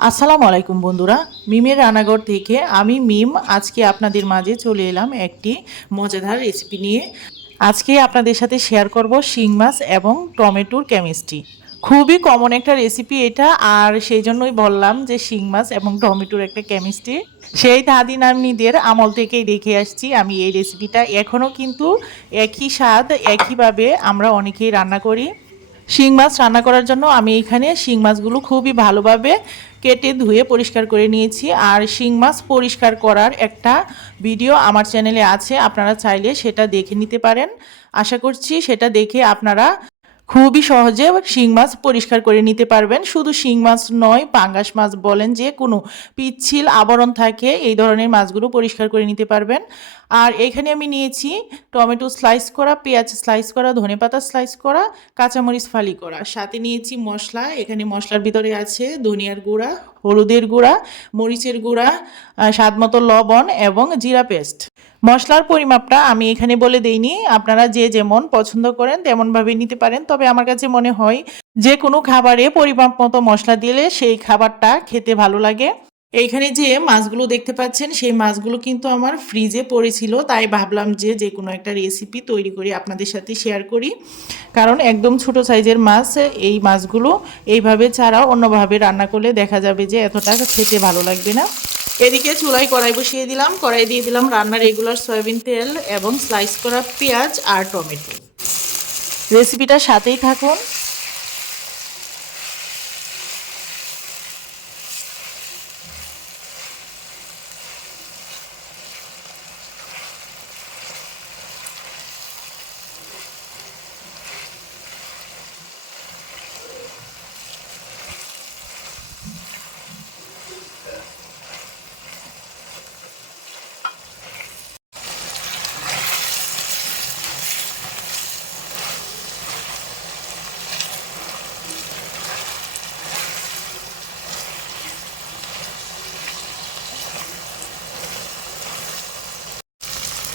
আসসালামু আলাইকুম বন্ধুরা, মিমের রান্নাঘর থেকে আমি মিম আজকে আপনাদের মাঝে চলে এলাম একটি মজাদার রেসিপি নিয়ে। আজকে আপনাদের সাথে শেয়ার করব শিং মাছ এবং টমেটোর কেমিস্ট্রি খুবই কমন একটা রেসিপি এটা, আর সেই জন্যই বললাম যে শিং মাছ এবং টমেটোর একটা কেমিস্ট্রি সেই দাদি নামনিদের আমল থেকেই দেখে আসছি আমি এই রেসিপিটা এখনও কিন্তু একই স্বাদ, একইভাবে আমরা অনেকেই রান্না করি। শিং মাছ রান্না করার জন্য আমি এখানে শিং মাছগুলো খুবই ভালোভাবে কেটে ধুয়ে পরিষ্কার করে নিয়েছি। আর শিং মাছ পরিষ্কার করার একটা ভিডিও আমার চ্যানেলে আছে, আপনারা চাইলে সেটা দেখে নিতে পারেন। আশা করছি সেটা দেখে আপনারা খুবই সহজে শিং মাছ পরিষ্কার করে নিতে পারবেন। শুধু শিং মাছ নয় পাঙ্গাস মাছ বলেন যে কোনো পিচ্ছিল আবরণ থাকে এই ধরনের মাছগুলো পরিষ্কার করে নিতে পারবেন। আর এখানে আমি নিয়েছি টমেটো স্লাইস করা পেঁয়াজ স্লাইস করা ধনেপাতা স্লাইস করা কাঁচামরিচ ফালি করা। সাথে নিয়েছি মশলা এখানে মশলার ভিতরে আছে ধনিয়ার গুঁড়া হলুদের গুঁড়া মরিচের গুঁড়া আহ, স্বাদ মতো লবণ এবং জিরা পেস্ট। মশলার পরিমাপটা আমি এখানে বলে দেইনি। আপনারা যে যেমন পছন্দ করেন তেমনভাবে নিতে পারেন। তবে আমার কাছে মনে হয় যে কোনো খাবারে পরিমাপ মতো মশলা দিলে সেই খাবারটা খেতে ভালো লাগে। এইখানে যে মাছগুলো দেখতে পাচ্ছেন, সেই মাছগুলো কিন্তু আমার ফ্রিজে পড়েছিল। তাই ভাবলাম যে যে কোনো একটা রেসিপি তৈরি করি আপনাদের সাথে শেয়ার করি। কারণ একদম ছোট সাইজের মাছ, এই মাছগুলো এইভাবে ছাড়াও অন্যভাবে রান্না করলে দেখা যাবে যে এতটা খেতে ভালো লাগবে না। এদিকে চুলায় কড়াই বসিয়ে দিলাম। কড়াই দিয়ে দিলাম রান্নার রেগুলার সয়াবিন তেল এবং স্লাইস করা পেঁয়াজ আর টমেটো। রেসিপিটার সাথেই থাকুন।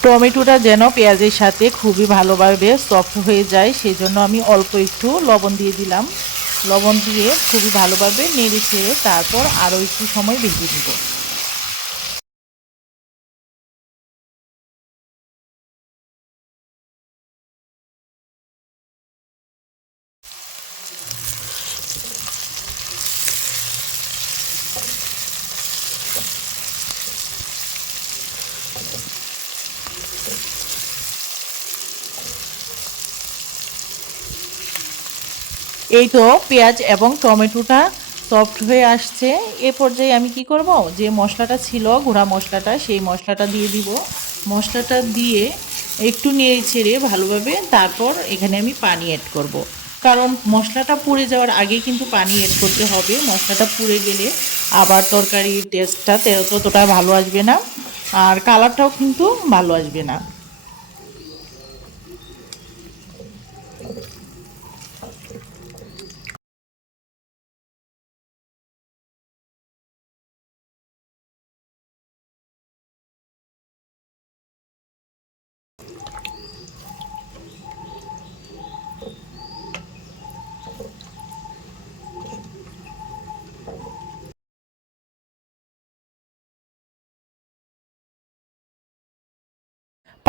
টমেটোটা যেন পেঁয়াজের সাথে খুবই ভালোভাবে সফট হয়ে যায় সেই জন্য আমি অল্প একটু লবণ দিয়ে দিলাম। লবণ দিয়ে খুবই ভালোভাবে নেড়ে ছেড়ে তারপর আরও একটু সময় ভেজে দিব এই তো পেঁয়াজ এবং টমেটোটা সফট হয়ে আসছে। এ পর্যায়ে আমি কি করব? যে মশলাটা ছিল, গুঁড়া মশলাটা, সেই মশলাটা দিয়ে দিব। মশলাটা দিয়ে একটু নেড়ে ছেড়ে ভালোভাবে তারপর এখানে আমি পানি অ্যাড করব। কারণ মশলাটা পুড়ে যাওয়ার আগে কিন্তু পানি অ্যাড করতে হবে। মশলাটা পুড়ে গেলে আবার তরকারির টেস্টটা ততটা ভালো আসবে না। আর কালারটাও কিন্তু ভালো আসবে না।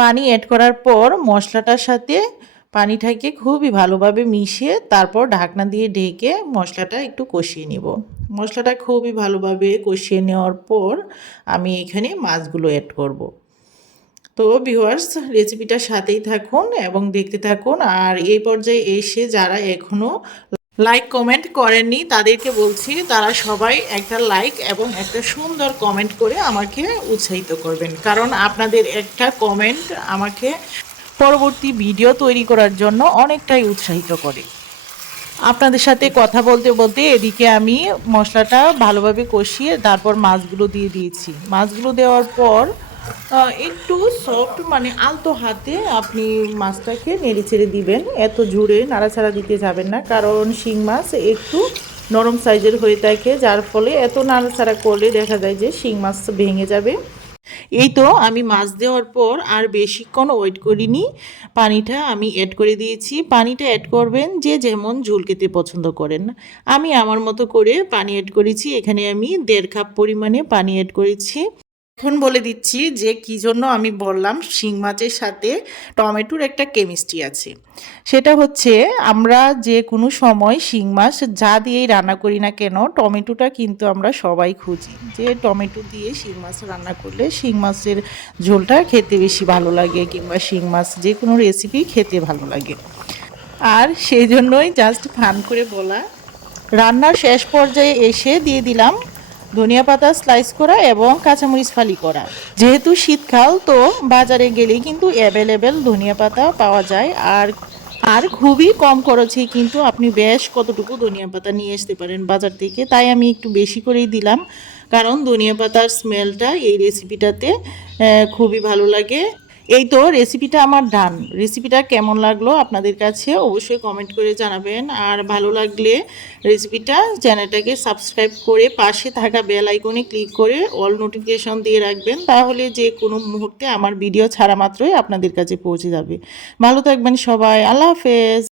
পানি অ্যাড করার পর মশলাটার সাথে পানিটাকে খুবই ভালোভাবে মিশিয়ে তারপর ঢাকনা দিয়ে ঢেকে মশলাটা একটু কষিয়ে নিব মশলাটা খুবই ভালোভাবে কষিয়ে নেওয়ার পর আমি এখানে মাছগুলো অ্যাড করব। তো ভিউয়ার্স রেসিপিটার সাথেই থাকুন এবং দেখতে থাকুন আর এই পর্যায়ে এসে যারা এখনও লাইক কমেন্ট করেননি, তাদেরকে বলছি, তারা সবাই একটা লাইক এবং একটা সুন্দর কমেন্ট করে আমাকে উৎসাহিত করবেন। কারণ আপনাদের একটা কমেন্ট আমাকে পরবর্তী ভিডিও তৈরি করার জন্য অনেকটাই উৎসাহিত করে। আপনাদের সাথে কথা বলতে বলতে এদিকে আমি মশলাটা ভালোভাবে কষিয়ে তারপর মাছগুলো দিয়ে দিয়েছি। মাছগুলো দেওয়ার পর একটু সফট মানে আলতো হাতে আপনি মাছটাকে নেড়ে ছেড়ে দিবেন। এত জুড়ে নাড়াচাড়া দিতে যাবেন না, কারণ শিং মাছ একটু নরম সাইজের হয়ে থাকে, যার ফলে এত নাড়াচাড়া করলে দেখা যায় যে শিং মাছ ভেঙে যাবে। এই তো আমি মাছ দেওয়ার পর আর বেশিক্ষণ ওয়েট করিনি। পানিটা আমি অ্যাড করে দিয়েছি। পানিটা অ্যাড করবেন যে যেমন ঝোল খেতে পছন্দ করেন। আমি আমার মতো করে পানি অ্যাড করেছি। এখানে আমি দেড় কাপ পরিমাণে পানি অ্যাড করেছি। এখন বলে দিচ্ছি যে কি জন্য আমি বললাম শিং মাছের সাথে টমেটোর একটা কেমিস্ট্রি আছে। সেটা হচ্ছে আমরা যে কোনো সময় শিং মাছ যা দিয়েই রান্না করি না কেন, টমেটোটা কিন্তু আমরা সবাই খুঁজি। যে টমেটো দিয়ে শিং মাছ রান্না করলে শিং মাছের ঝোলটা খেতে বেশি ভালো লাগে কিংবা শিং মাছ যে কোনো রেসিপি খেতে ভালো লাগে। আর সেই জন্যই জাস্ট ফান করে বলা। রান্নার শেষ পর্যায়ে এসে দিয়ে দিলাম ধনিয়া পাতা স্লাইস করা এবং কাঁচামরিচ ফালি করা। যেহেতু শীতকাল, তো বাজারে গেলেই কিন্তু অ্যাভেলেবেল ধনিয়া পাতা পাওয়া যায়। আর আর খুবই কম খরচে কিন্তু আপনি বেশ কতটুকু ধনিয়া পাতা নিয়ে আসতে পারেন বাজার থেকে, তাই আমি একটু বেশি করেই দিলাম। কারণ ধনিয়া পাতার স্মেলটা এই রেসিপিটাতে খুবই ভালো লাগে। এই তো রেসিপিটা আমার ডান রেসিপিটা কেমন লাগল আপনাদের কাছে অবশ্যই কমেন্ট করে জানাবেন। আর ভালো লাগলে রেসিপিটা চ্যানেলটাকে সাবস্ক্রাইব করে পাশে থাকা বেল আইকনে ক্লিক করে অল নোটিফিকেশন দিয়ে রাখবেন। তাহলে যে কোনো মুহূর্তে আমার ভিডিও ছাড়া মাত্রই আপনাদের কাছে পৌঁছে যাবে। ভালো থাকবেন সবাই। আল্লাহ হাফেজ।